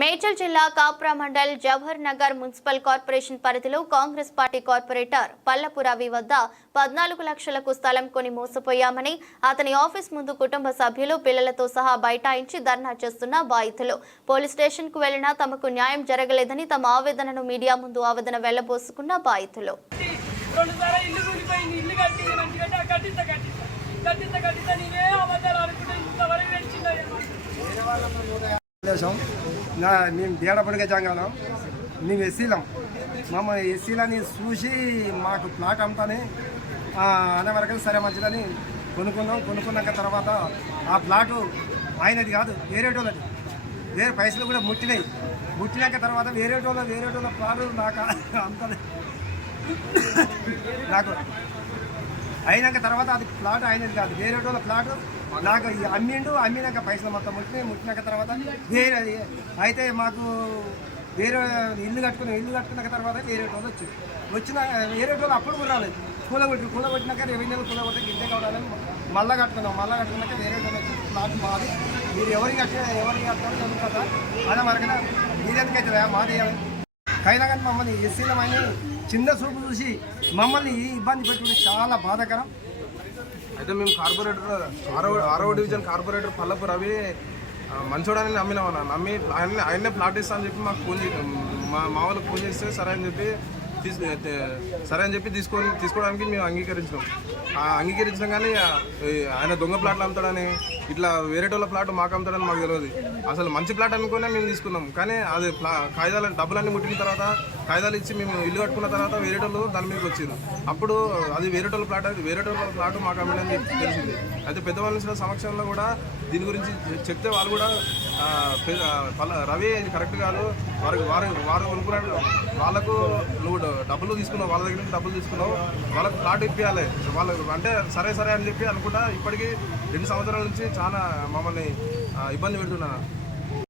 మేడ్చల్ జిల్లా Kapra mandal Jawahar Nagar municipal corporation పరిధిలో Congress party corporator Pallapu Ravi వద్ద పద్నాలుగు లక్షలకు స్థలం కొని మోసపోయామని అతని ఆఫీస్ ముందు కుటుంబ సభ్యులు పిల్లలతో సహా బైఠాయించి ధర్నా చేస్తున్న బాధితులు. పోలీస్ స్టేషన్కు వెళ్ళినా తమకు న్యాయం జరగలేదని తమ ఆవేదనను మీడియా ముందు ఆవేదన వెళ్ళబోసుకున్న బాధితులు. రెండు నా మేము బేడపడిగా జంగాలం మేము ఎస్సీలం. మమ్మల్ని ఎస్సీలని చూసి మాకు ప్లాట్ అమ్ముతాని అనే వరకు సరే మంచిదని కొనుక్కున్నాం. కొనుక్కున్నాక తర్వాత ఆ ప్లాటు ఆయనది కాదు వేరే వాళ్ళది. వేరే పైసలు కూడా ముట్టినాయి. ముట్టినాక తర్వాత వేరే వాళ్ళ వేరే వాళ్ళ ప్లాటు నాకు అమ్ముతుంది నాకు అయినాక తర్వాత అది ప్లాట్ అయినది కాదు. వేరే వాళ్ళ ప్లాట్ నాకు అమ్మిండు అమ్మినాక పైసలు మొత్తం ముట్టినాయి. ముట్టినాక తర్వాత వేరే అయితే మాకు వేరే ఇల్లు కట్టుకుని ఇల్లు కట్టుకున్నాక తర్వాత వేరే వాళ్ళు వచ్చి వచ్చిన వేరే వాళ్ళు అప్పుడు కూడా రాలేదు. కూల కొట్టి కూల కొట్టినాక ఇరవై నెలలు కూల కొట్టి గిద్దె కావాలని మళ్ళా కట్టుకున్నాం. మళ్ళా కట్టుకున్నాక వేరే వాళ్ళు వచ్చి ప్లాట్ మాది. మీరు ఎవరికి కట్టిన ఎవరికి కట్టాలి కదా. అదే మరకన మీరెందుకు అవుతుందా మాది అయినా కానీ మమ్మల్ని ఎస్సీలమని చిన్న చూపు చూసి మమ్మల్ని ఈ ఇబ్బంది పెట్టుకుంటే చాలా బాధాకరం. అయితే మేము కార్పొరేటర్ ఆరో ఆరో డివిజన్ కార్పొరేటర్ పల్లపు రవి మంచోడని నమ్మినాం నమ్మి ఆయన ఆయన్నే ప్లాట్ ఇస్తా అని చెప్పి మాకు ఫోన్ చే మా మా వాళ్ళకి ఫోన్ చేస్తే సరే అని చెప్పి సరే అని చెప్పి తీసుకొని తీసుకోవడానికి మేము అంగీకరించినాం. ఆ అంగీకరించినాం కానీ ఆయన దొంగ ప్లాట్లు అమ్ముతాడని ఇట్లా వేరే ప్లాట్ మాకు అమ్ముతాడని మాకు తెలియదు. అసలు మంచి ప్లాట్ అనుకునే మేము తీసుకున్నాం. కానీ అది ప్లా కాగితాలు డబ్బులన్నీ ముట్టిన తర్వాత కాగితాలు ఇచ్చి మేము ఇల్లు కట్టుకున్న తర్వాత వేరేటోళ్ళు దాని మీదకి వచ్చింది అప్పుడు అది వేరేటోళ్ళ ప్లాట్ అది వేరేటోళ్ళ ప్లాట్ మాకు అమ్మడానికి తెలిసింది. అయితే పెద్దవాళ్ళ సమక్షంలో కూడా దీని గురించి చెప్తే వాళ్ళు కూడా రవి కరెక్ట్ కాదు వారు వారు వారు అనుకున్నాడు. వాళ్ళకు నువ్వు డబ్బులు తీసుకున్నావు వాళ్ళ దగ్గర నుంచి డబ్బులు తీసుకున్నావు వాళ్ళకు ప్లాట్ ఇప్పించాలి వాళ్ళకు అంటే సరే సరే అని చెప్పి అనుకుంటా ఇప్పటికీ రెండు సంవత్సరాల నుంచి చాలా మమ్మల్ని ఇబ్బంది పెడుతున్నాను